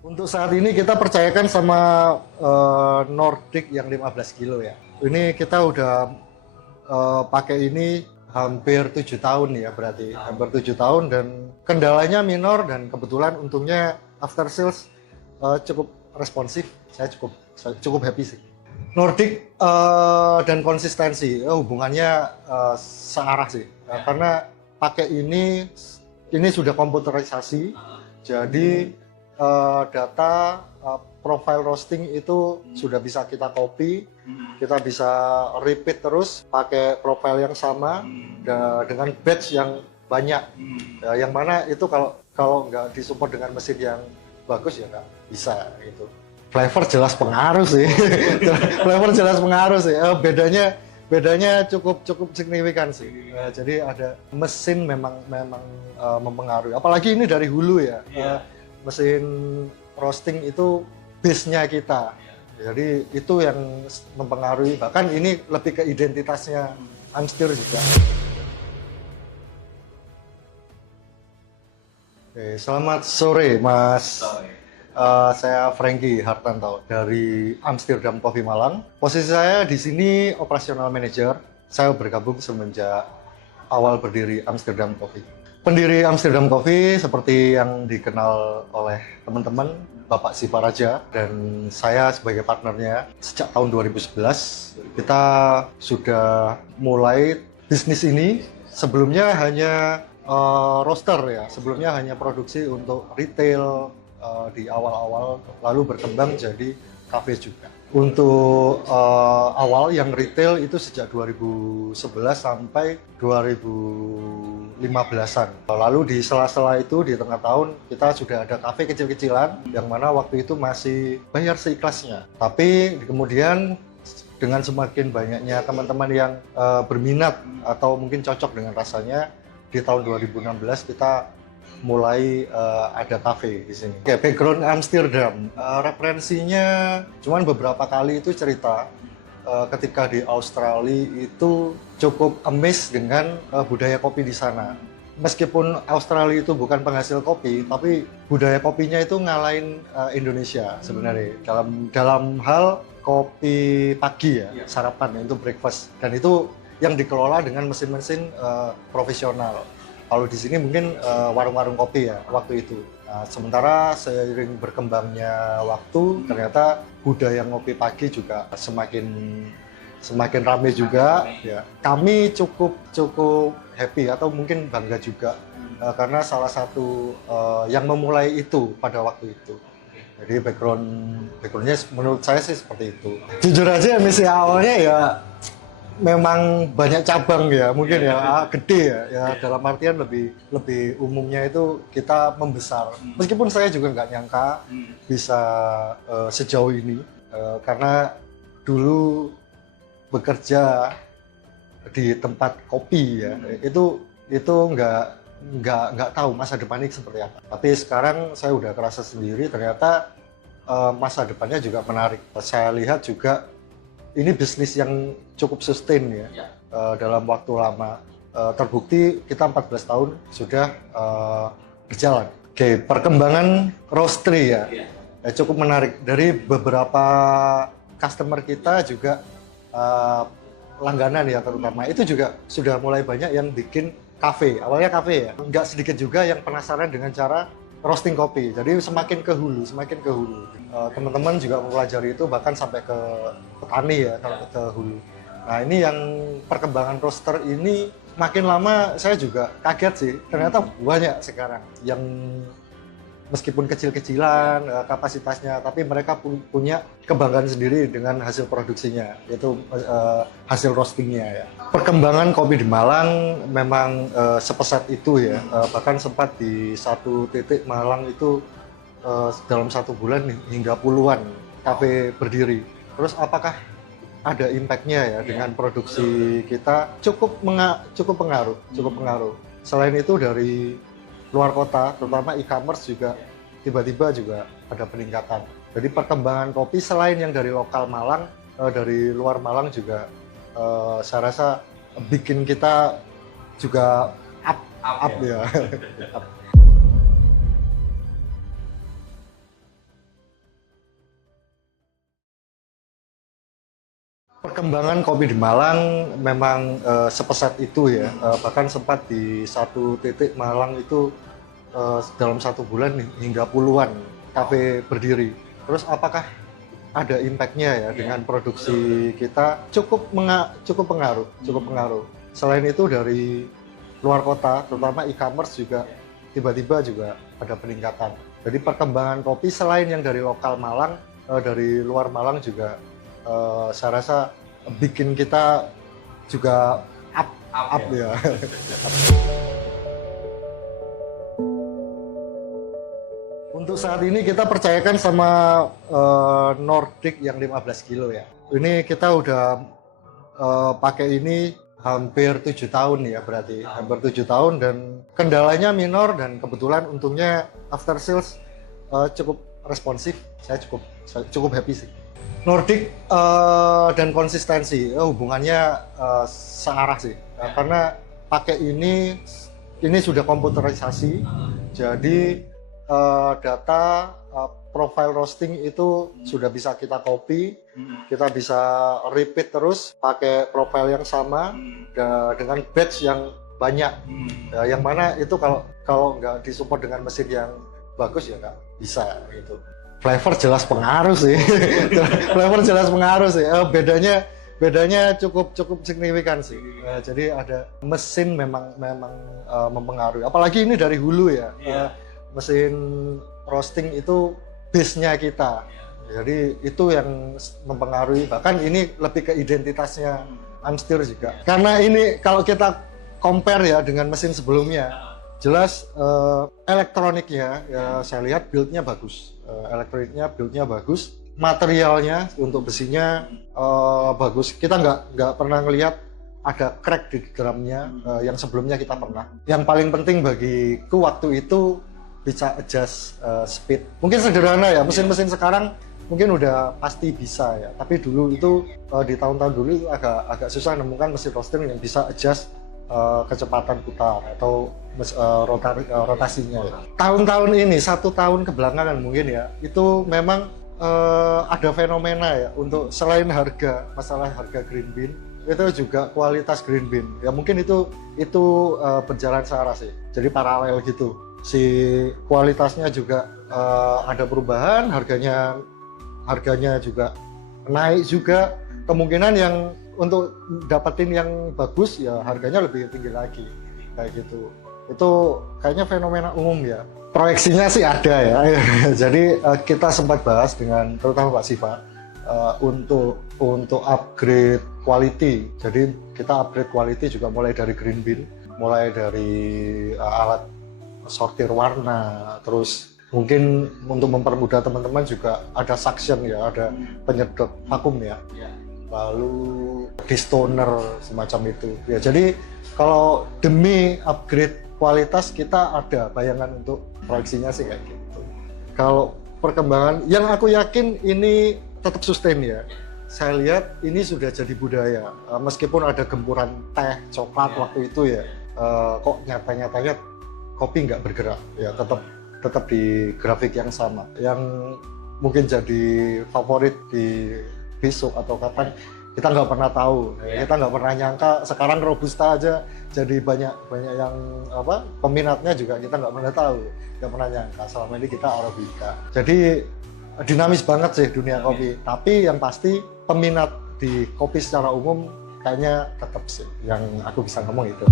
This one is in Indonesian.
Untuk saat ini kita percayakan sama Nordic yang 15 kilo ya. Ini kita udah pakai ini hampir 7 tahun ya berarti. Hampir 7 tahun dan kendalanya minor dan kebetulan untungnya after sales cukup responsif. Saya cukup happy sih. Nordic dan konsistensi hubungannya searah sih. Karena pakai ini sudah komputerisasi. Jadi data profile roasting itu sudah bisa kita copy, kita bisa repeat terus pakai profile yang sama dengan batch yang banyak. Yang mana itu kalau nggak disupport dengan mesin yang bagus ya nggak bisa gitu. Flavor jelas pengaruh sih. Flavor jelas pengaruh sih. Bedanya cukup signifikan sih. Jadi ada mesin memang mempengaruhi. Apalagi ini dari hulu ya. Mesin roasting itu base-nya kita. Jadi itu yang mempengaruhi. Bahkan ini lebih ke identitasnya Amstir juga. Oke, selamat sore Mas. Saya Franky Hartanto dari Amsterdam Coffee Malang. Posisi saya di sini operational manager. Saya bergabung semenjak awal berdiri Amsterdam Coffee. Pendiri Amsterdam Coffee seperti yang dikenal oleh teman-teman, Bapak Siva Raja dan saya sebagai partnernya sejak tahun 2011. Kita sudah mulai bisnis ini. Sebelumnya hanya roaster ya, sebelumnya hanya produksi untuk retail di awal-awal, lalu berkembang jadi cafe juga. Untuk awal yang retail itu sejak 2011 sampai 2015-an. Lalu di sela-sela itu di tengah tahun kita sudah ada cafe kecil-kecilan yang mana waktu itu masih bayar seikhlasnya. Tapi kemudian dengan semakin banyaknya teman-teman yang berminat atau mungkin cocok dengan rasanya, di tahun 2016 kita mulai ada cafe di sini. Kayak background Amsterdam, referensinya cuman beberapa kali itu cerita ketika di Australia itu cukup amazed dengan budaya kopi di sana. Meskipun Australia itu bukan penghasil kopi, tapi budaya kopinya itu ngalahin Indonesia sebenarnya dalam hal kopi pagi ya, sarapan itu breakfast, dan itu yang dikelola dengan mesin-mesin profesional. Kalau di sini mungkin warung-warung kopi ya waktu itu. Nah, sementara seiring berkembangnya waktu, ternyata budaya ngopi pagi juga semakin ramai juga. Ya. Kami cukup happy atau mungkin bangga juga karena salah satu yang memulai itu pada waktu itu. Jadi backgroundnya menurut saya sih seperti itu. Jujur aja misi awalnya ya memang banyak cabang ya, mungkin ya gede ya dalam artian lebih umumnya itu kita membesar. Meskipun saya juga nggak nyangka bisa sejauh ini karena dulu bekerja di tempat kopi ya itu nggak tahu masa depannya seperti apa. Tapi sekarang saya udah kerasa sendiri ternyata masa depannya juga menarik. Saya lihat juga ini bisnis yang cukup sustain ya. Dalam waktu lama. Terbukti kita 14 tahun sudah berjalan. Oke, perkembangan roastery ya. Cukup menarik. Dari beberapa customer kita juga langganan ya terutama. Itu juga sudah mulai banyak yang bikin kafe. Awalnya kafe ya. Nggak sedikit juga yang penasaran dengan cara roasting kopi. Jadi semakin ke hulu. Teman-teman juga mempelajari itu bahkan sampai ke petani ya, kalau ke hulu. Nah ini yang perkembangan roaster ini makin lama saya juga kaget sih. Ternyata banyak sekarang yang meskipun kecil-kecilan kapasitasnya, tapi mereka punya kebanggaan sendiri dengan hasil produksinya, yaitu hasil roastingnya ya. Perkembangan kopi di Malang memang sepesat itu ya. Bahkan sempat di satu titik Malang itu dalam 1 bulan hingga puluhan kafe berdiri. Terus apakah ada impact-nya ya dengan produksi kita? Cukup pengaruh. Selain itu dari luar kota, terutama e-commerce juga tiba-tiba juga ada peningkatan. Jadi perkembangan kopi selain yang dari lokal Malang, dari luar Malang juga saya rasa bikin kita juga up ya. Perkembangan kopi di Malang memang sepesat itu ya. Bahkan sempat di satu titik Malang itu dalam 1 bulan hingga puluhan kafe berdiri. Terus apakah ada impact-nya ya dengan produksi kita? Cukup pengaruh. Selain itu dari luar kota, terutama e-commerce juga tiba-tiba juga ada peningkatan. Jadi perkembangan kopi selain yang dari lokal Malang, dari luar Malang juga saya rasa bikin kita juga up ya. Untuk saat ini kita percayakan sama Nordic yang 15 kilo ya. Ini kita udah pakai ini hampir 7 tahun ya berarti. Hampir 7 tahun dan kendalanya minor dan kebetulan untungnya after sales cukup responsif. Saya cukup happy sih. Nordic dan konsistensi hubungannya searah sih karena pakai ini sudah komputerisasi jadi data profile roasting itu sudah bisa kita copy, kita bisa repeat terus pakai profile yang sama dengan batch yang banyak yang mana itu kalau nggak disupport dengan mesin yang bagus ya nggak bisa gitu. Flavor jelas pengaruh sih. Bedanya cukup signifikan sih. Jadi ada mesin memang mempengaruhi. Apalagi ini dari hulu ya. Mesin roasting itu base-nya kita. Jadi itu yang mempengaruhi. Bahkan ini lebih ke identitasnya Amstir juga. Karena ini kalau kita compare ya dengan mesin sebelumnya, jelas elektroniknya ya saya lihat build-nya bagus. Build-nya bagus, materialnya untuk besinya bagus. Kita nggak pernah ngelihat ada crack di drumnya yang sebelumnya kita pernah. Yang paling penting bagiku waktu itu bisa adjust speed. Mungkin sederhana ya, mesin-mesin sekarang mungkin udah pasti bisa ya. Tapi dulu itu di tahun-tahun dulu itu agak susah nemukan mesin roasting yang bisa adjust kecepatan putar atau rotasinya. Tahun-tahun ini 1 tahun kebelakangan mungkin ya itu memang ada fenomena ya untuk selain masalah harga green bean itu juga kualitas green bean ya mungkin itu berjalan searah sih jadi paralel gitu si kualitasnya juga ada perubahan harganya juga naik juga kemungkinan yang untuk dapetin yang bagus ya harganya lebih tinggi lagi kayak gitu. Itu kayaknya fenomena umum ya. Proyeksinya sih ada ya. Jadi kita sempat bahas dengan terutama Pak Siva untuk upgrade quality. Jadi kita upgrade quality juga mulai dari green bean, mulai dari alat sortir warna, terus mungkin untuk mempermudah teman-teman juga ada suction ya, ada penyedot vakum ya. Lalu distoner semacam itu ya jadi kalau demi upgrade kualitas kita ada bayangan untuk proyeksinya sih kayak gitu. Kalau perkembangan yang aku yakin ini tetap sustain ya saya lihat ini sudah jadi budaya meskipun ada gempuran teh coklat waktu itu ya kok nyatanya kopi nggak bergerak ya tetap di grafik yang sama yang mungkin jadi favorit di besok atau kapan kita nggak pernah tahu kita nggak pernah nyangka sekarang robusta aja jadi banyak yang peminatnya juga kita nggak pernah nyangka selama ini kita arabica jadi dinamis banget sih dunia kopi tapi yang pasti peminat di kopi secara umum kayaknya tetap sih yang aku bisa ngomong itu.